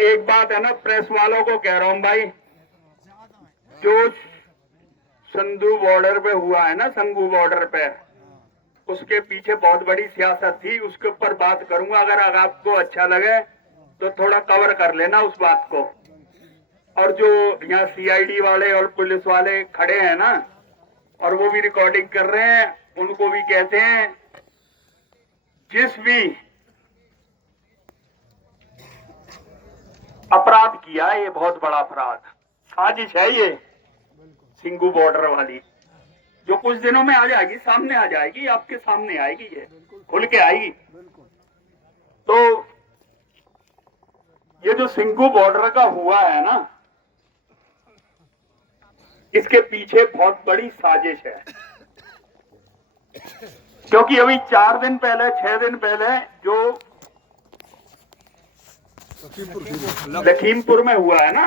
एक बात है ना, प्रेस वालों को कह रहा हूं भाई, जो संधू बॉर्डर पे हुआ है ना, संगू बॉर्डर पे, उसके पीछे बहुत बड़ी सियासत थी, उसके ऊपर बात करूंगा। अगर आपको अच्छा लगे तो थोड़ा कवर कर लेना उस बात को। और जो यहाँ सीआईडी वाले और पुलिस वाले खड़े हैं ना, और वो भी रिकॉर्डिंग कर रहे हैं, उनको भी कहते हैं, जिस भी अपराध किया है, ये बहुत बड़ा अपराध, साजिश है ये सिंगू बॉर्डर वाली, जो कुछ दिनों में आ जाएगी, सामने आ जाएगी, आपके सामने आएगी, ये खुल के आएगी। तो ये जो सिंगू बॉर्डर का हुआ है ना, इसके पीछे बहुत बड़ी साजिश है। क्योंकि अभी 4 दिन पहले, 6 दिन पहले जो लखीमपुर में हुआ है ना,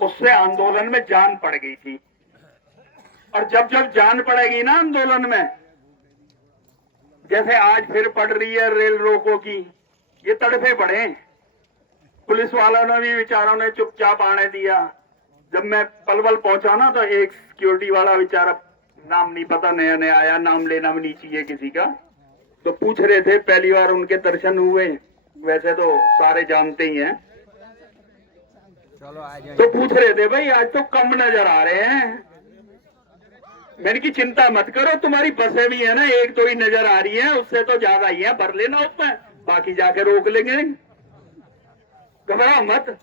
उससे आंदोलन में जान पड़ गई थी। और जब जब जान पड़ेगी ना आंदोलन में, जैसे आज फिर पड़ रही है रेल रोको की, ये तड़फे पड़े। पुलिस वालों ने भी, बेचारों ने चुपचाप आने दिया। जब मैं पलवल पहुंचा ना, तो एक सिक्योरिटी वाला बेचारा, नाम नहीं पता, नया नया आया, नाम लेना भी नहीं चाहिए किसी का, तो पूछ रहे थे, पहली बार उनके दर्शन हुए, वैसे तो सारे जानते ही हैं, तो पूछ रहे थे, भाई आज तो कम नजर आ रहे हैं। मैंने की चिंता मत करो, तुम्हारी बसें भी है ना, एक तो ही नजर आ रही है, उससे तो ज्यादा ही है, भर लेना उसमें, बाकी जाके रोक लेंगे, घबराओ मत।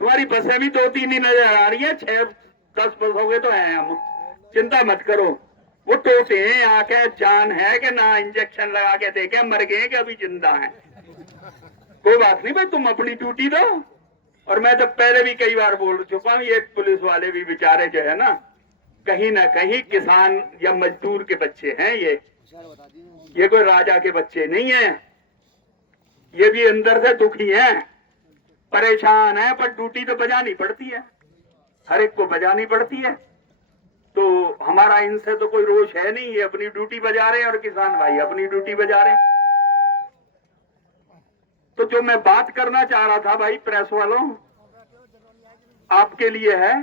तुम्हारी बसें भी 2-3 ही नजर आ रही है, 6-10 बस हो गए तो हैं हम, चिंता मत करो। वो टोटे हैं आके, जान है कि ना, इंजेक्शन लगा के देखे, मर गए कि अभी जिंदा है, कोई बात नहीं भाई, तुम अपनी ड्यूटी दो। और मैं तो पहले भी कई बार बोल चुका हूं, ये पुलिस वाले भी बेचारे जो है ना, कहीं ना कहीं किसान या मजदूर के बच्चे हैं। ये कोई राजा के बच्चे नहीं है, ये भी अंदर से दुखी हैं, परेशान है, पर ड्यूटी तो बजानी पड़ती है, हर एक को बजानी पड़ती है। तो हमारा इनसे तो कोई रोष है नहीं, ये अपनी ड्यूटी बजा रहे हैं और किसान भाई अपनी ड्यूटी बजा रहे हैं। तो जो मैं बात करना चाह रहा था भाई प्रेस वालों, आपके लिए है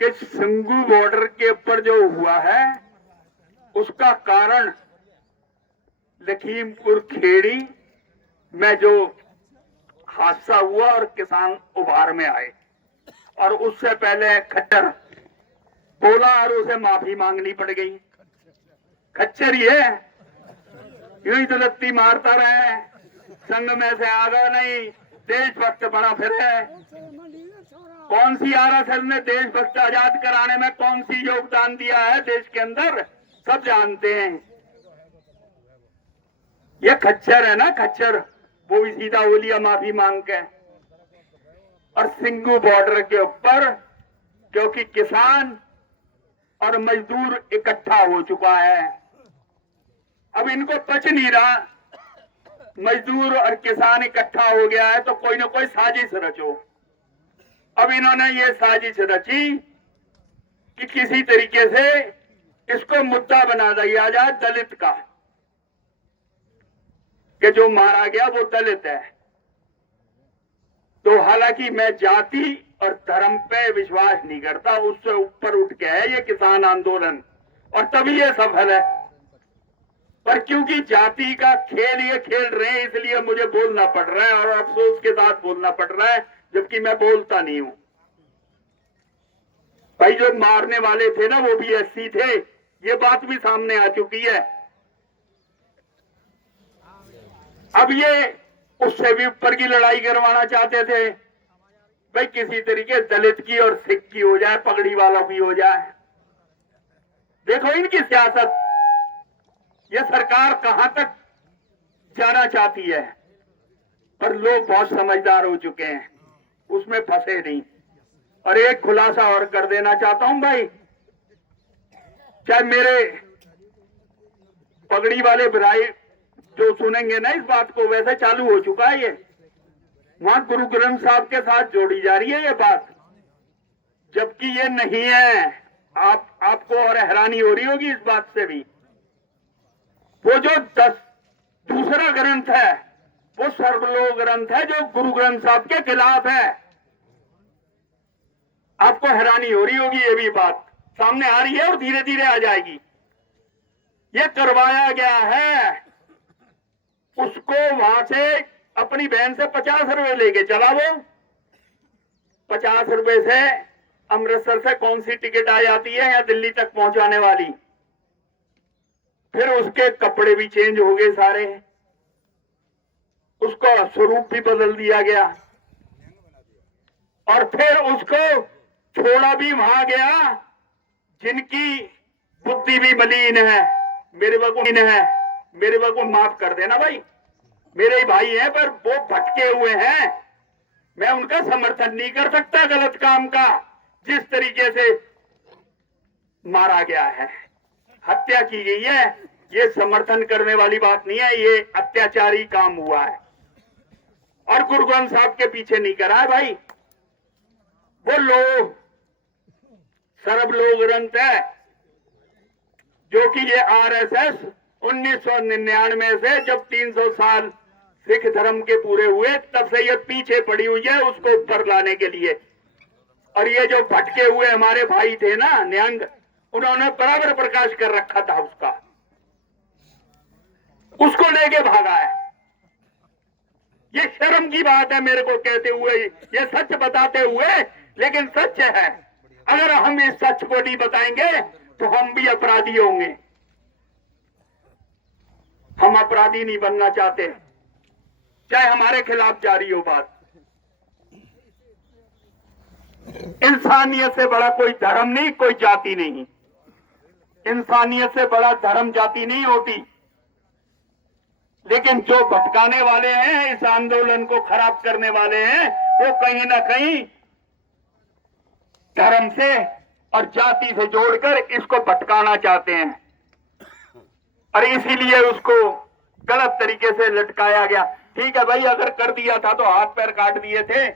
कि सिंगू बॉर्डर के ऊपर जो हुआ है, उसका कारण लखीमपुर खेड़ी में जो हादसा हुआ और किसान उभार में आए, और उससे पहले खच्चर बोला और उसे माफी मांगनी पड़ गई। खच्चर ये यूं ही तो लत्ती मारता रहे, संग में से आगा नहीं, देशभक्त बना फिरे। कौन सी आरएसएस ने देशभक्त आजाद कराने में कौन सी योगदान दिया है देश के अंदर, सब जानते हैं। ये खच्चर है ना, खच्चर, वो भी सीधा बोलिया माफी मांग के। और सिंगू बॉर्डर के ऊपर क्योंकि किसान और मजदूर इकट्ठा हो चुका है, अब इनको पच नहीं रहा, मजदूर और किसान इकट्ठा हो गया है, तो कोई ना कोई साजिश रचो। अब इन्होंने ये साजिश रची कि किसी तरीके से इसको मुद्दा बना दिया जाए दलित का, कि जो मारा गया वो दलित है। तो हालांकि मैं जाति और धर्म पे विश्वास नहीं करता, उससे ऊपर उठ के है ये किसान आंदोलन, और तभी ये सफल है। पर क्योंकि जाति का खेल ये खेल रहे हैं, इसलिए मुझे बोलना पड़ रहा है, और अफसोस के साथ बोलना पड़ रहा है, जबकि मैं बोलता नहीं हूं। भाई जो मारने वाले थे ना, वो भी एससी थे, ये बात भी सामने आ चुकी है। अब ये उससे भी ऊपर की लड़ाई करवाना चाहते थे, भाई किसी तरीके दलित की और सिख की हो जाए, पगड़ी वालों की हो जाए। देखो इनकी सियासत, ये सरकार कहां तक जाना चाहती है, पर लोग बहुत समझदार हो चुके हैं, उसमें फंसे नहीं। और एक खुलासा और कर देना चाहता हूं भाई, चाहे मेरे पगड़ी वाले भाई जो सुनेंगे ना इस बात को, वैसे चालू हो चुका है ये, वहां गुरु ग्रंथ साहब के साथ जोड़ी जा रही है ये बात, जबकि ये नहीं है। आपको और हैरानी हो रही होगी इस बात से भी, वो जो दूसरा ग्रंथ है वो सर्वलोक ग्रंथ है जो गुरु ग्रंथ साहब के खिलाफ है। आपको हैरानी हो रही होगी, ये भी बात सामने आ रही है और धीरे धीरे आ जाएगी। ये करवाया गया है, उसको वहां से अपनी बहन से 50 रुपए लेके चला। वो 50 रुपए से अमृतसर से कौन सी टिकट आ जाती है या दिल्ली तक पहुंचाने वाली। फिर उसके कपड़े भी चेंज हो गए सारे, उसका स्वरूप भी बदल दिया गया, और फिर उसको छोड़ा भी वहां गया जिनकी बुद्धि भी मलिन है। मेरे को माफ कर देना भाई, मेरे ही भाई हैं, पर वो भटके हुए हैं। मैं उनका समर्थन नहीं कर सकता गलत काम का। जिस तरीके से मारा गया है, हत्या की गई है, ये समर्थन करने वाली बात नहीं है, ये अत्याचारी काम हुआ है। और गुरु ग्रंथ साहब के पीछे नहीं करा है भाई। वो लोग सर्वलोक ग्रंथ है जो कि ये आरएसएस 1999 से जब 300 साल सिख धर्म के पूरे हुए तब से ये पीछे पड़ी हुई है उसको ऊपर लाने के लिए। और ये जो भटके हुए हमारे भाई थे ना निहंग, उन्होंने बराबर प्रकाश कर रखा था उसका, उसको लेके भागा है। ये शर्म की बात है मेरे को कहते हुए, ये सच बताते हुए, लेकिन सच है। अगर हम इस सच को नहीं बताएंगे तो हम भी अपराधी होंगे। हम अपराधी नहीं बनना चाहते, चाहे हमारे खिलाफ जारी हो बात। इंसानियत से बड़ा कोई धर्म नहीं, कोई जाति नहीं। इंसानियत से बड़ा धर्म जाति नहीं होती। लेकिन जो भटकाने वाले हैं, इस आंदोलन को खराब करने वाले हैं, वो कहीं ना कहीं धर्म से और जाति से जोड़कर इसको भटकाना चाहते हैं, और इसीलिए उसको गलत तरीके से लटकाया गया। ठीक है भाई, अगर कर दिया था तो हाथ पैर काट दिए थे,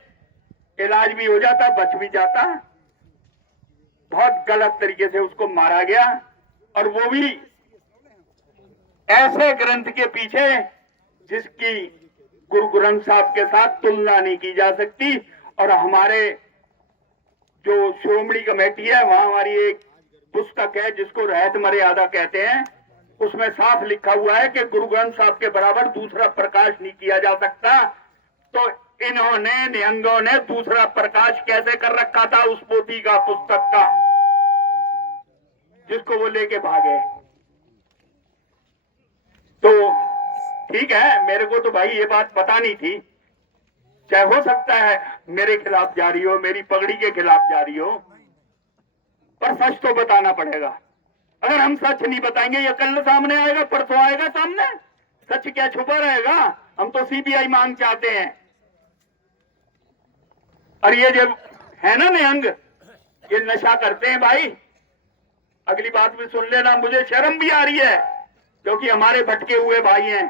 इलाज भी हो जाता, बच भी जाता। बहुत गलत तरीके से उसको मारा गया, और वो भी ऐसे ग्रंथ के पीछे जिसकी गुरु ग्रंथ साहब के साथ तुलना नहीं की जा सकती। और हमारे जो श्रोमणी कमेटी है, वहां हमारी एक पुस्तक है जिसको रहत मर्यादा कहते हैं, उसमें साफ लिखा हुआ है कि गुरु ग्रंथ साहब के बराबर दूसरा प्रकाश नहीं किया जा सकता। तो इन्होंने निहंगों ने दूसरा प्रकाश कैसे कर रखा था उस पोथी का, पुस्तक का, जिसको वो लेके भागे। तो ठीक है, मेरे को तो भाई ये बात पता नहीं थी। चाहे हो सकता है मेरे खिलाफ जारी हो, मेरी पगड़ी के खिलाफ जारी हो, पर सच तो बताना पड़ेगा। अगर हम सच नहीं बताएंगे, ये कल सामने आएगा, परसों आएगा सामने, सच क्या छुपा रहेगा। हम तो सीबीआई मांग चाहते हैं। और ये जब है ना निहंग, ये नशा करते हैं भाई। अगली बात भी सुन लेना, मुझे शर्म भी आ रही है क्योंकि हमारे भटके हुए भाई हैं।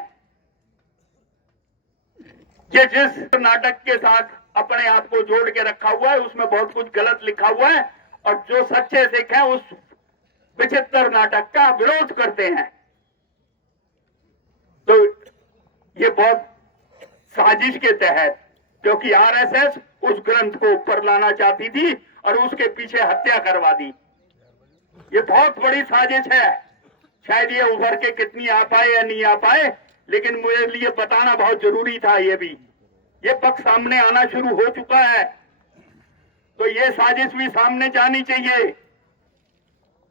ये जिस नाटक के साथ अपने आप को जोड़ के रखा हुआ है उसमें बहुत कुछ गलत लिखा हुआ है, और जो सच्चे सिख हैं उस विचित्र नाटक का विरोध करते हैं। तो ये बहुत साजिश के तहत, क्योंकि आरएसएस उस ग्रंथ को ऊपर लाना चाहती थी और उसके पीछे हत्या करवा दी। ये बहुत बड़ी साजिश है। शायद ये उभर के कितनी आ पाए या नहीं आ पाए, लेकिन मुझे लिए बताना बहुत जरूरी था। ये पक्ष सामने आना शुरू हो चुका है, तो ये साजिश भी सामने जानी चाहिए।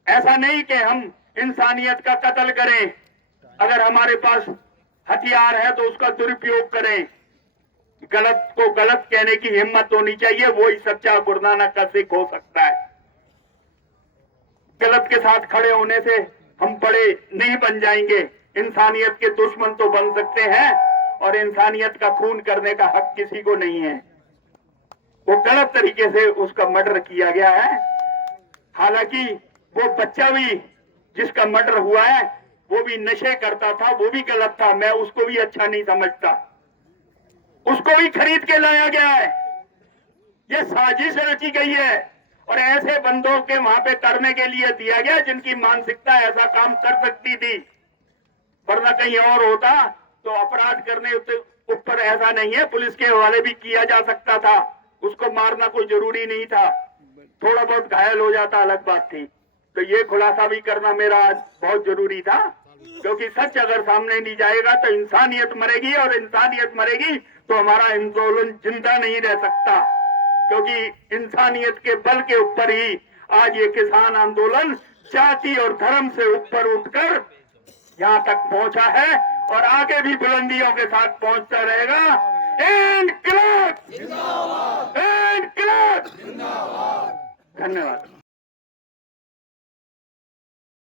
ऐसा नहीं कि हम इंसानियत का कत्ल करें, अगर हमारे पास हथियार है तो उसका दुरुपयोग करें। गलत को गलत कहने की हिम्मत होनी चाहिए, वो ही सच्चा गुरु नानक का सिख हो सकता है। गलत के साथ खड़े होने से हम बड़े नहीं बन जाएंगे, इंसानियत के दुश्मन तो बन सकते हैं, और इंसानियत का खून करने का हक किसी को नहीं है। वो गलत तरीके से उसका मर्डर किया गया है। हालांकि वो बच्चा भी जिसका मर्डर हुआ है वो भी नशे करता था, वो भी गलत था, मैं उसको भी अच्छा नहीं समझता। उसको भी खरीद के लाया गया है। ये साजिश रची गई है, और ऐसे बंदों के वहां पे करने के लिए दिया गया जिनकी मानसिकता ऐसा काम कर सकती थी। वरना कहीं और होता तो अपराध करने ऊपर ऐसा नहीं है, पुलिस के हवाले भी किया जा सकता था, उसको मारना कोई जरूरी नहीं था, थोड़ा बहुत घायल हो जाता अलग बात थी। तो ये खुलासा भी करना मेरा आज बहुत जरूरी था, क्योंकि सच अगर सामने नहीं जाएगा तो इंसानियत मरेगी, और इंसानियत मरेगी तो हमारा आंदोलन जिंदा नहीं रह सकता, क्योंकि इंसानियत के बल के ऊपर ही आज ये किसान आंदोलन जाति और धर्म से ऊपर उठकर यहाँ तक पहुंचा है और आगे भी बुलंदियों के साथ पहुंचता रहेगा। इनकलाब जिंदाबाद, इनकलाब जिंदाबाद। धन्यवाद।